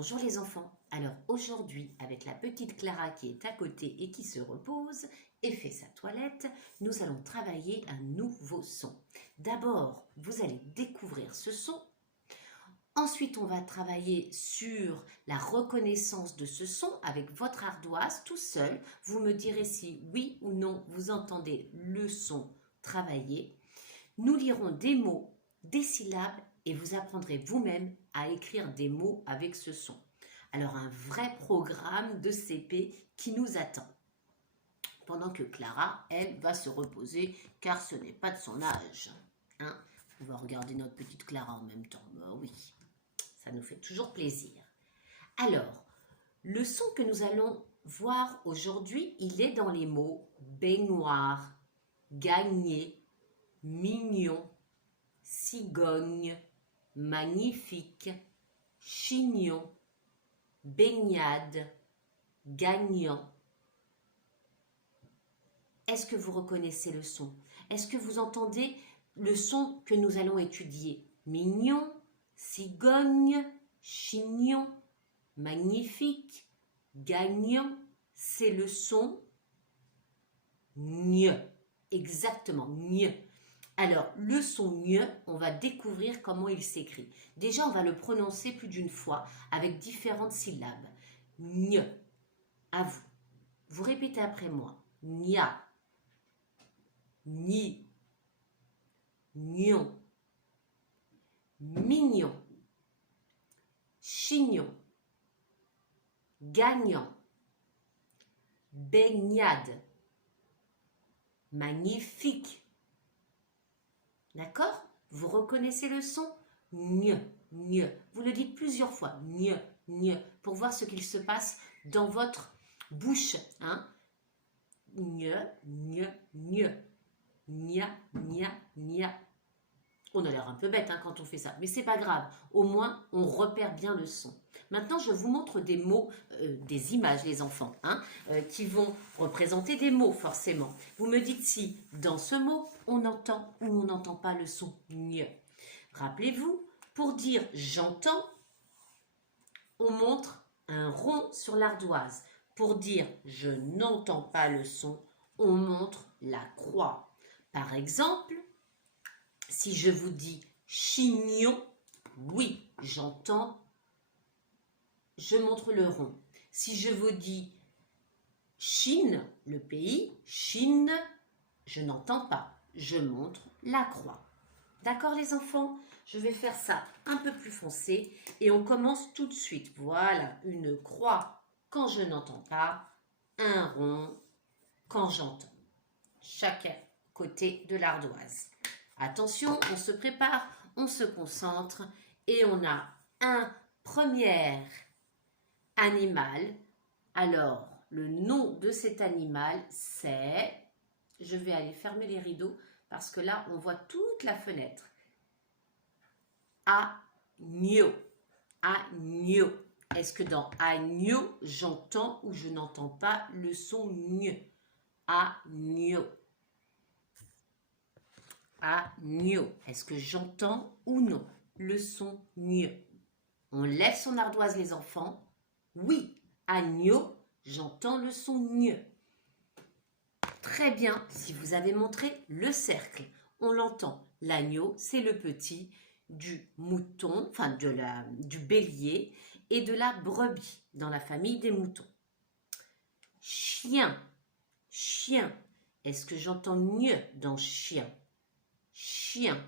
Bonjour les enfants. Alors aujourd'hui, avec la petite Clara qui est à côté et qui se repose et fait sa toilette, nous allons travailler un nouveau son. D'abord, vous allez découvrir ce son. Ensuite, on va travailler sur la reconnaissance de ce son avec votre ardoise tout seul. Vous me direz si oui ou non vous entendez le son travailler. Nous lirons des mots, des syllabes et vous apprendrez vous-même à écrire des mots avec ce son. Alors un vrai programme de CP qui nous attend. Pendant que Clara, elle, va se reposer car ce n'est pas de son âge. Hein? On va regarder notre petite Clara en même temps. Bah oui, ça nous fait toujours plaisir. Alors, le son que nous allons voir aujourd'hui, il est dans les mots baignoire, gagner, mignon, cigogne, magnifique, chignon, baignade, gagnant. Est-ce que vous reconnaissez le son? Est-ce que vous entendez le son que nous allons étudier? Mignon, cigogne, chignon, magnifique, gagnant, c'est le son gne. Exactement, gne. Alors, le son gne, on va découvrir comment il s'écrit. Déjà, on va le prononcer plus d'une fois avec différentes syllabes. Gne. À vous. Vous répétez après moi. Gna. Ni. Gnon. Mignon. Chignon. Gagnant. Baignade. Magnifique. D'accord? Vous reconnaissez le son? Gne, gne. Vous le dites plusieurs fois. Gne, gne. Pour voir ce qu'il se passe dans votre bouche. Hein? Gne, gne, gne. Gna, gna, gna. On a l'air un peu bête hein, quand on fait ça. Mais c'est pas grave. Au moins, on repère bien le son. Maintenant, je vous montre des mots, des images, les enfants, hein, qui vont représenter des mots, forcément. Vous me dites si, dans ce mot, on entend ou on n'entend pas le son gne. Rappelez-vous, pour dire « j'entends », on montre un rond sur l'ardoise. Pour dire « je n'entends pas le son », on montre la croix. Par exemple, si je vous dis « chignon », oui, j'entends. Je montre le rond. Si je vous dis Chine, le pays, Chine, je n'entends pas. Je montre la croix. D'accord les enfants? Je vais faire ça un peu plus foncé et on commence tout de suite. Voilà, une croix quand je n'entends pas, un rond quand j'entends. Chacun côté de l'ardoise. Attention, on se prépare, on se concentre et on a un premier animal. Alors, le nom de cet animal, c'est... Je vais aller fermer les rideaux parce que là, on voit toute la fenêtre. Agneau. Agneau. Est-ce que dans agneau, j'entends ou je n'entends pas le son gne? Agneau. Agneau. Est-ce que j'entends ou non le son gne? On lève son ardoise, les enfants. Oui, agneau, j'entends le son gne. Très bien, si vous avez montré le cercle, on l'entend. L'agneau, c'est le petit du mouton, enfin du bélier et de la brebis dans la famille des moutons. Chien, chien. Est-ce que j'entends gne dans chien? Chien.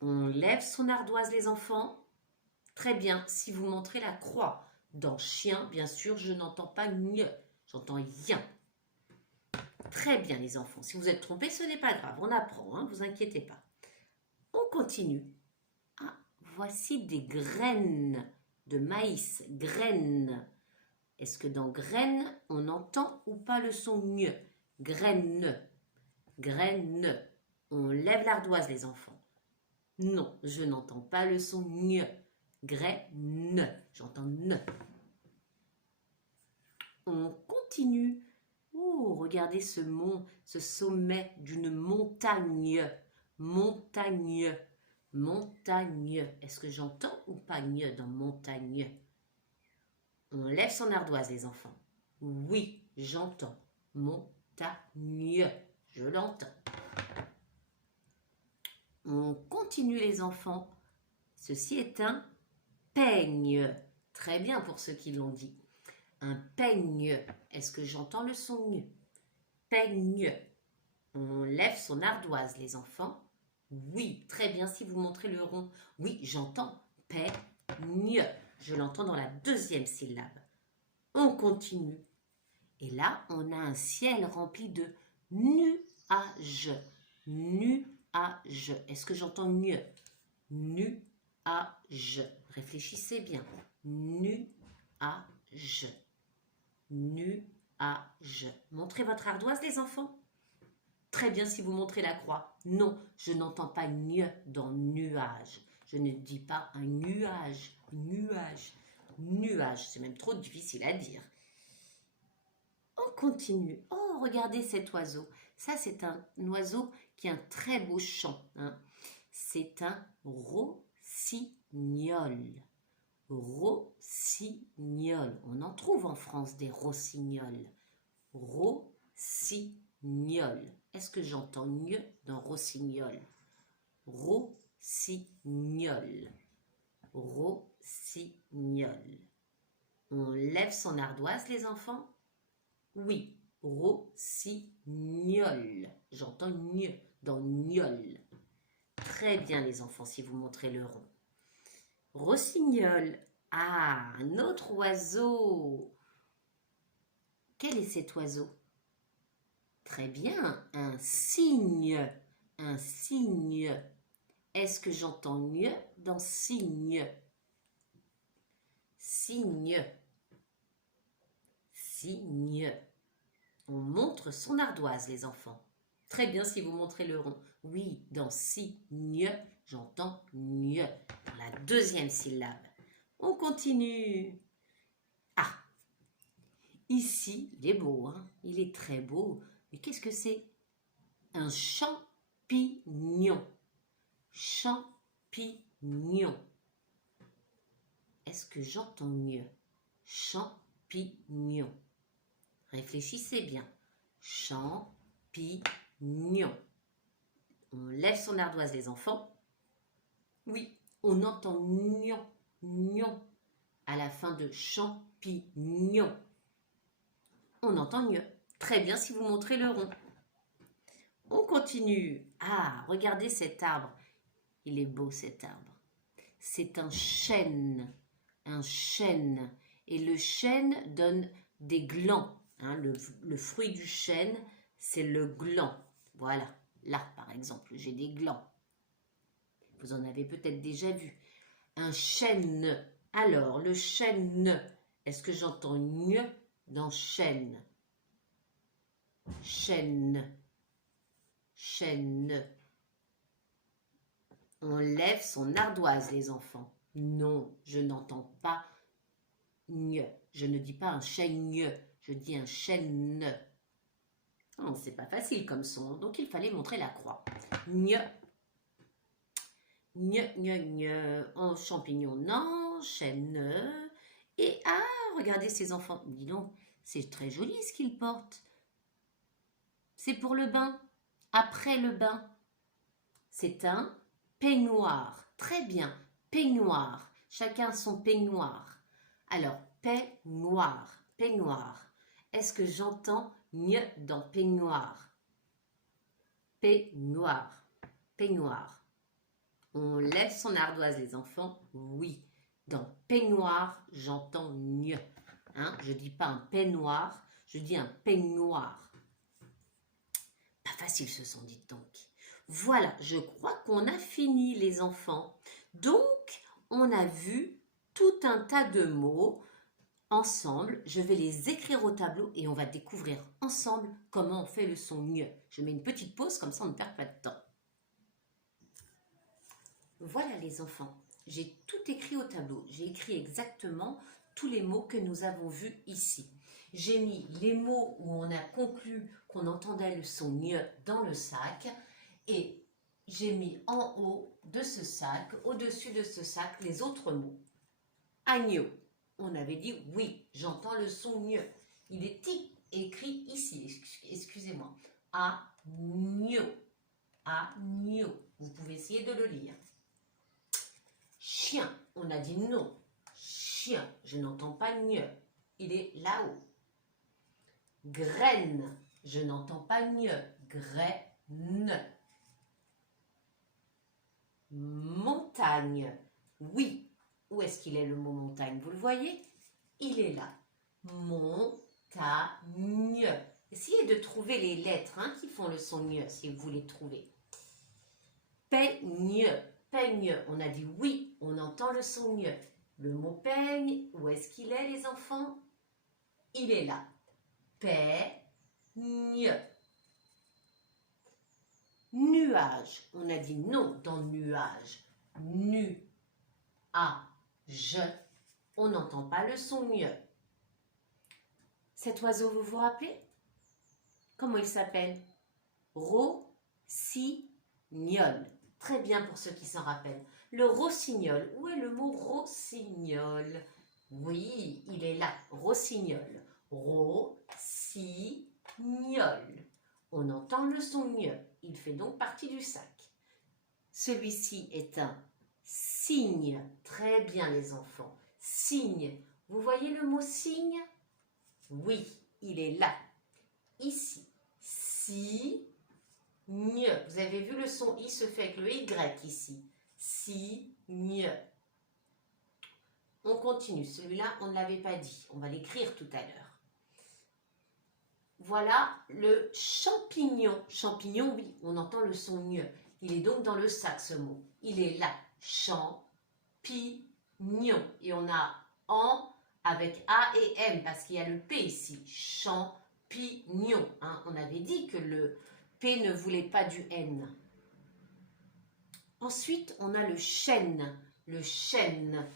On lève son ardoise, les enfants. Très bien, si vous montrez la croix. Dans chien, bien sûr, je n'entends pas gne, j'entends yin. Très bien, les enfants. Si vous êtes trompés, ce n'est pas grave, on apprend, hein, vous inquiétez pas. On continue. Ah, voici des graines de maïs, graines. Est-ce que dans graines, on entend ou pas le son gne? Graine, graine. On lève l'ardoise, les enfants. Non, je n'entends pas le son gne. Graine, j'entends ne. On continue. Oh, regardez ce mont, ce sommet d'une montagne. Montagne. montagne. Est-ce que j'entends ou pas gne dans montagne? On lève son ardoise, les enfants. Oui, j'entends. Montagne. Je l'entends. On continue, les enfants. Ceci est un peigne. Très bien pour ceux qui l'ont dit. Un peigne. Est-ce que j'entends le son gne? Peigne. On lève son ardoise, les enfants. Oui, très bien si vous montrez le rond. Oui, j'entends. Peigne. Je l'entends dans la deuxième syllabe. On continue. Et là, on a un ciel rempli de nuages. Nuages. Est-ce que j'entends gne? Nuages. Réfléchissez bien. Nuages. Nuages. Montrez votre ardoise, les enfants. Très bien si vous montrez la croix. Non, je n'entends pas gne dans nuage. Je ne dis pas un nuage. Nuage. Nuage. C'est même trop difficile à dire. On continue. Oh, regardez cet oiseau. Ça, c'est un oiseau qui a un très beau chant. Hein. C'est un rossignol. Rossignol. On en trouve en France des rossignols. Rossignol. Est-ce que j'entends gne dans rossignol? Rossignol. Rossignol. On lève son ardoise, les enfants? Oui, rossignol. J'entends gne dans gnol. Très bien, les enfants, si vous montrez le rond. Rossignol. Ah, un autre oiseau. Quel est cet oiseau? Très bien, un cygne. Un cygne. Est-ce que j'entends gne dans cygne? Cygne. Cygne. On montre son ardoise, les enfants. Très bien si vous montrez le rond. Oui, dans cygne, j'entends gne. Dans la deuxième syllabe. On continue. Ah, ici, il est beau, hein? Il est très beau. Mais qu'est-ce que c'est? Un champignon. Champignon. Est-ce que j'entends mieux? Champignon. Réfléchissez bien. Champignon. On lève son ardoise, les enfants. Oui, on entend gnon, gnon à la fin de champignon. On entend mieux. Très bien si vous montrez le rond. On continue. Ah, regardez cet arbre. Il est beau, cet arbre. C'est un chêne. Un chêne. Et le chêne donne des glands. Hein, le fruit du chêne, c'est le gland. Voilà. Là, par exemple, j'ai des glands. Vous en avez peut-être déjà vu. Un chêne. Alors, le chêne. Est-ce que j'entends gne dans chêne? Chêne. Chêne. On lève son ardoise, les enfants. Non, je n'entends pas gne. Je ne dis pas un chêne, je dis un chêne. Oh, c'est pas facile comme son, donc il fallait montrer la croix. Gne. Gne, gne, gne. En champignon, non. Chêne. Et ah, regardez ces enfants. Dis donc, c'est très joli ce qu'ils portent. C'est pour le bain. Après le bain. C'est un peignoir. Très bien. Peignoir. Chacun son peignoir. Alors, peignoir. Peignoir. Est-ce que j'entends gne dans peignoir? Peignoir. Peignoir. On lève son ardoise, les enfants? Oui. Dans peignoir, j'entends gne. Hein? Je ne dis pas un peignoir, je dis un peignoir. Pas facile ce son, dites donc. Voilà, je crois qu'on a fini, les enfants. Donc, on a vu tout un tas de mots ensemble. Je vais les écrire au tableau et on va découvrir ensemble comment on fait le son gne. Je mets une petite pause, comme ça on ne perd pas de temps. Voilà les enfants, j'ai tout écrit au tableau. J'ai écrit exactement tous les mots que nous avons vus ici. J'ai mis les mots où on a conclu qu'on entendait le son gne dans le sac et j'ai mis en haut de ce sac, au-dessus de ce sac, les autres mots. Agneau. On avait dit oui, j'entends le son mieux. Il est écrit ici, excusez-moi. Agneau. Agneau. Vous pouvez essayer de le lire. Chien. On a dit non. Chien. Je n'entends pas mieux. Il est là-haut. Graine. Je n'entends pas mieux. Graine. Montagne. Oui. Où est-ce qu'il est le mot montagne? Vous le voyez? Il est là. Montagne. Essayez de trouver les lettres qui font le son mieux si vous les trouvez. Peigne. Peigne. On a dit oui, on entend le son mieux. Le mot peigne, où est-ce qu'il est les enfants? Il est là. Peigne. Nuage. On a dit non dans nuage. Nu. A. Je. On n'entend pas le son mieux. Cet oiseau, vous vous rappelez? Comment il s'appelle? Rossignol. Très bien pour ceux qui s'en rappellent. Le rossignol. Où est le mot rossignol? Oui, il est là. Rossignol. Rossignol. On entend le son mieux. Il fait donc partie du sac. Celui-ci est un cygne. Très bien les enfants. Cygne. Vous voyez le mot cygne? Oui, il est là. Ici. Cygne. Vous avez vu le son I se fait avec le Y ici. Cygne. On continue. Celui-là, on ne l'avait pas dit. On va l'écrire tout à l'heure. Voilà le champignon. Champignon, oui, on entend le son mieux. Il est donc dans le sac, ce mot. Il est là. Champignon. Et on a en avec A et M parce qu'il y a le P ici. Champignon. On avait dit que le P ne voulait pas du N. Ensuite, on a le chêne. Le chêne.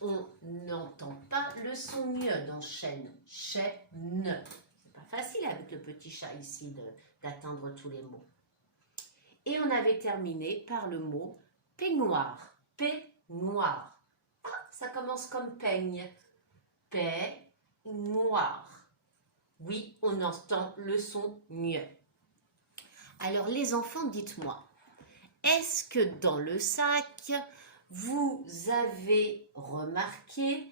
On n'entend pas le son mieux dans chêne. Chêne. C'est pas facile avec le petit chat ici d'atteindre tous les mots. Et on avait terminé par le mot peignoir. Peignoir. Ça commence comme peigne. Peignoir. Oui, on entend le son mieux. Alors les enfants, dites-moi, est-ce que dans le sac, vous avez remarqué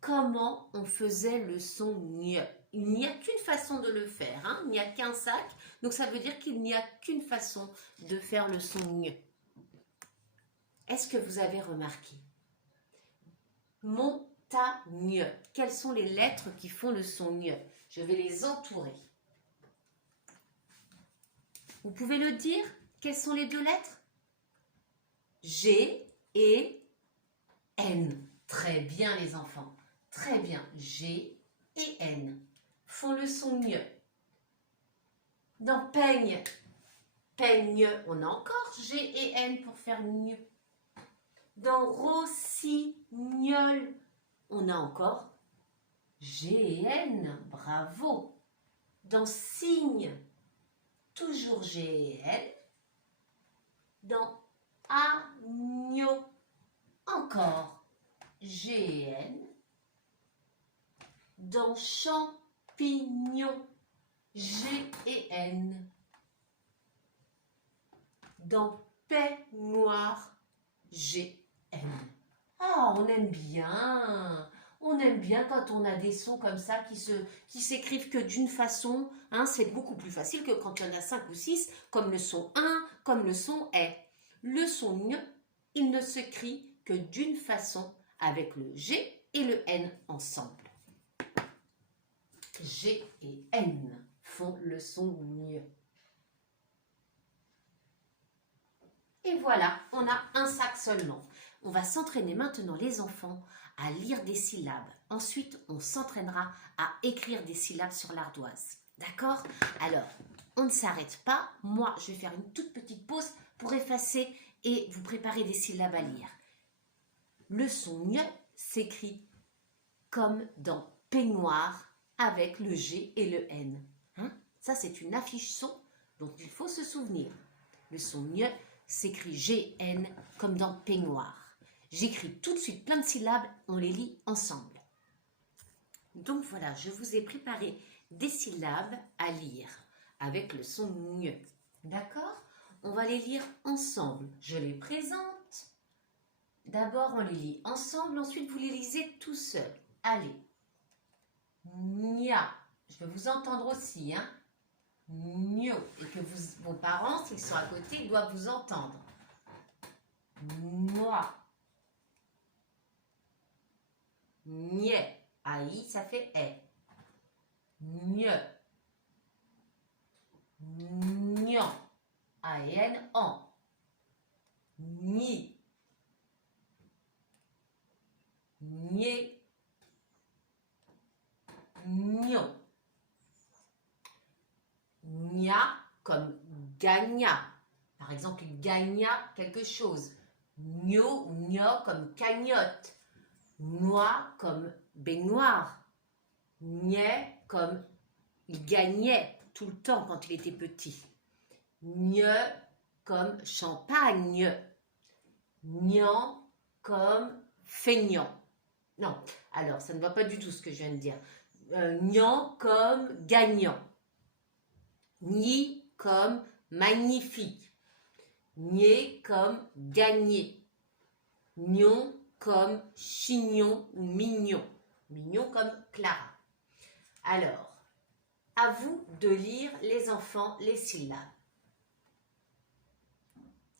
comment on faisait le son mieux? Il n'y a qu'une façon de le faire, il n'y a qu'un sac, donc ça veut dire qu'il n'y a qu'une façon de faire le son mieux. Est-ce que vous avez remarqué? Montagne. Quelles sont les lettres qui font le son mieux? Je vais les entourer. Vous pouvez le dire? Quelles sont les deux lettres? G et N. Très bien les enfants. Très bien. G et N font le son mieux. Dans peigne, peigne, on a encore G et N pour faire mieux. Dans rossignol, on a encore G et N. Bravo. Dans cygne, toujours G et N. Dans agneau, encore G et N. Dans champignon, G et N. Dans peignoir, G, N. Ah, on aime bien. On aime bien quand on a des sons comme ça qui s'écrivent que d'une façon. C'est beaucoup plus facile que quand il y en a 5 ou 6, comme le son 1, comme le son est. Le son N, il ne s'écrit que d'une façon avec le G et le N ensemble. G et N font le son N. Et voilà, on a un sac seulement. On va s'entraîner maintenant les enfants à lire des syllabes. Ensuite, on s'entraînera à écrire des syllabes sur l'ardoise. D'accord? Alors, on ne s'arrête pas. Moi, je vais faire une toute petite pause pour effacer et vous préparer des syllabes à lire. Le son N s'écrit comme dans peignoir avec le G et le N. Ça, c'est une affiche son dont il faut se souvenir. Le son N s'écrit G-N comme dans peignoir. J'écris tout de suite plein de syllabes, on les lit ensemble. Donc voilà, je vous ai préparé des syllabes à lire avec le son gne. D'accord? On va les lire ensemble. Je les présente. D'abord, on les lit ensemble. Ensuite, vous les lisez tout seul. Allez. Nya. Je veux vous entendre aussi. Hein? Nio. Et que vos parents, s'ils sont à côté, doivent vous entendre. Moi. Nye. Aïe, ça fait E. Nye. Nyan. A-N, an. Ni. Nye. Nyon. Nya comme gagna. Par exemple, il gagna quelque chose. Nyo ou nyo comme cagnotte. Noix comme baignoire. Niais comme il gagnait tout le temps quand il était petit. Gne comme champagne. Nian comme feignant. Non, alors ça ne va pas du tout ce que je viens de dire. Nian comme gagnant. Ni comme magnifique. Nier comme gagner. Nion comme chignon ou mignon. Mignon comme Clara. Alors, à vous de lire, les enfants, les syllabes.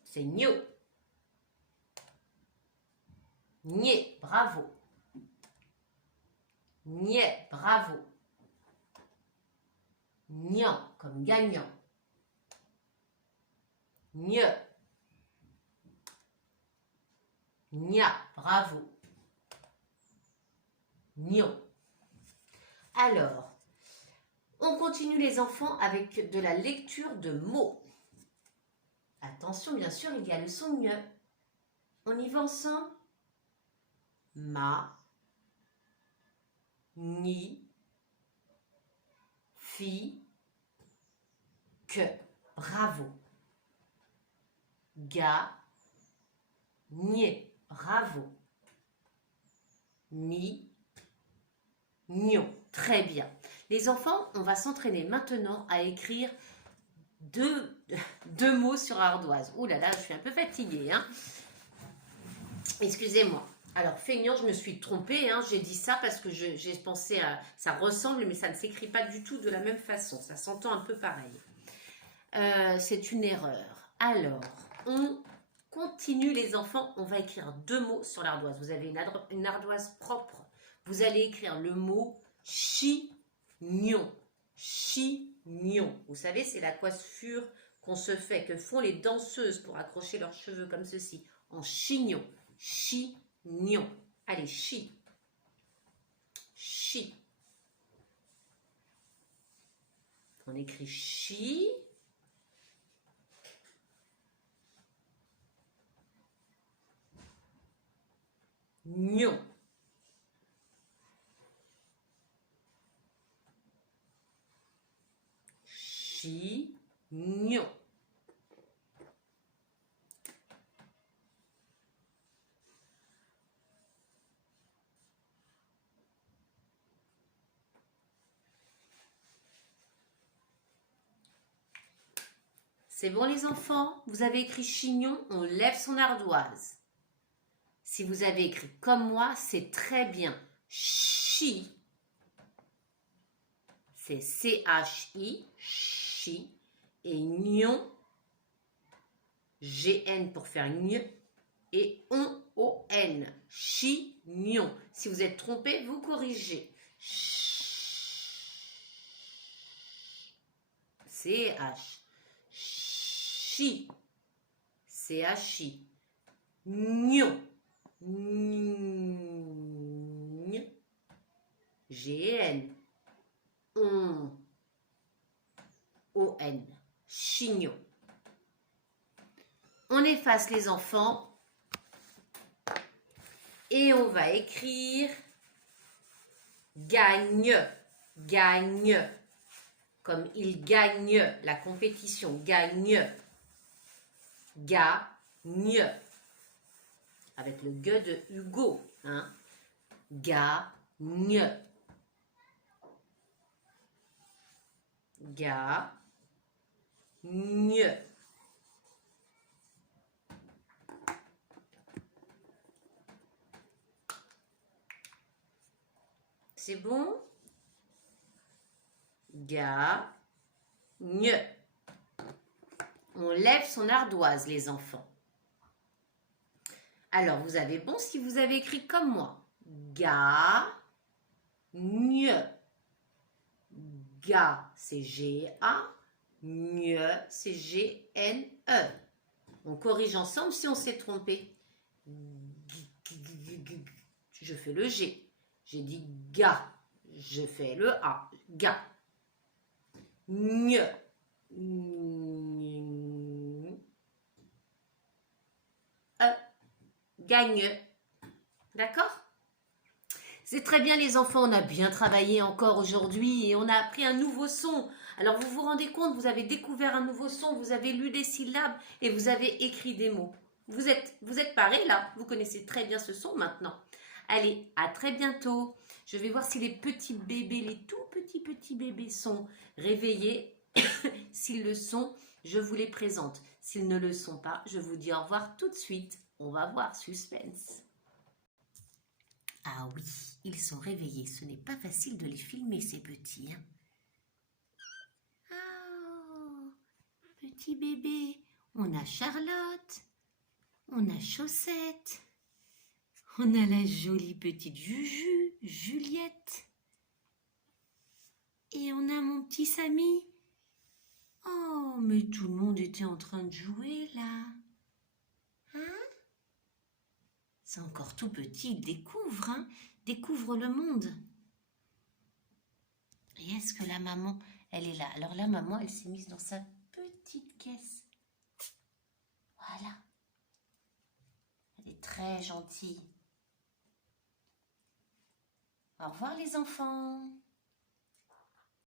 C'est gno. Nier, bravo. Niais, bravo. Nian, comme gagnant. Gne. Nia, bravo. Nion. Alors, on continue les enfants avec de la lecture de mots. Attention, bien sûr, il y a le son gne. On y va ensemble? Ma, ni, fi, que. Bravo. Ga, nier. Bravo. Mi, nion. Très bien. Les enfants, on va s'entraîner maintenant à écrire deux mots sur ardoise. Ouh là là, je suis un peu fatiguée. Hein. Excusez-moi. Alors, feignant, je me suis trompée. Hein. J'ai dit ça parce que j'ai pensé à... Ça ressemble, mais ça ne s'écrit pas du tout de la même façon. Ça s'entend un peu pareil. C'est une erreur. Alors, on continue les enfants. On va écrire deux mots sur l'ardoise. Vous avez une ardoise propre. Vous allez écrire le mot chignon. Chignon. Vous savez, c'est la coiffure qu'on se fait, que font les danseuses pour accrocher leurs cheveux comme ceci. En chignon. Chignon. Allez, chi. Chi. On écrit chi. Nion. Chignon. C'est bon les enfants? Vous avez écrit chignon, on lève son ardoise. Si vous avez écrit comme moi, c'est très bien. Chi, c'est C-H-I, chi. Et nion, G-N pour faire gne. Et on-O-N, chignon. Si vous êtes trompé, vous corrigez. C-H. Chi, C-H-I. Nion. G-N. O-N. Chignon. On efface les enfants. Et on va écrire gagne. Gagne. Comme il gagne la compétition. Gagne. gagne. Avec le G de Hugo. Hein. Gagne. Gagne. C'est bon? Gagne. On lève son ardoise, les enfants. Alors, vous avez bon si vous avez écrit comme moi. Gagne. Ga, c'est G-A. Gne, c'est G-N-E. On corrige ensemble si on s'est trompé. Je fais le G. J'ai dit ga. Je fais le A. Ga. Gne. Gagne. D'accord? C'est très bien les enfants, on a bien travaillé encore aujourd'hui et on a appris un nouveau son. Alors vous vous rendez compte, vous avez découvert un nouveau son, vous avez lu des syllabes et vous avez écrit des mots. Vous êtes parés là, vous connaissez très bien ce son maintenant. Allez, à très bientôt. Je vais voir si les petits bébés, les tout petits bébés sont réveillés. S'ils le sont, je vous les présente. S'ils ne le sont pas, je vous dis au revoir tout de suite. On va voir, suspense. Ah oui, ils sont réveillés. Ce n'est pas facile de les filmer, ces petits. Hein. Oh, petit bébé. On a Charlotte. On a Chaussette. On a la jolie petite Juju, Juliette. Et on a mon petit Samy. Oh, mais tout le monde était en train de jouer, là. Hein? C'est encore tout petit, il découvre, hein? Découvre le monde. Et est-ce que la maman, elle est là? Alors la maman, elle s'est mise dans sa petite caisse. Voilà. Elle est très gentille. Au revoir les enfants.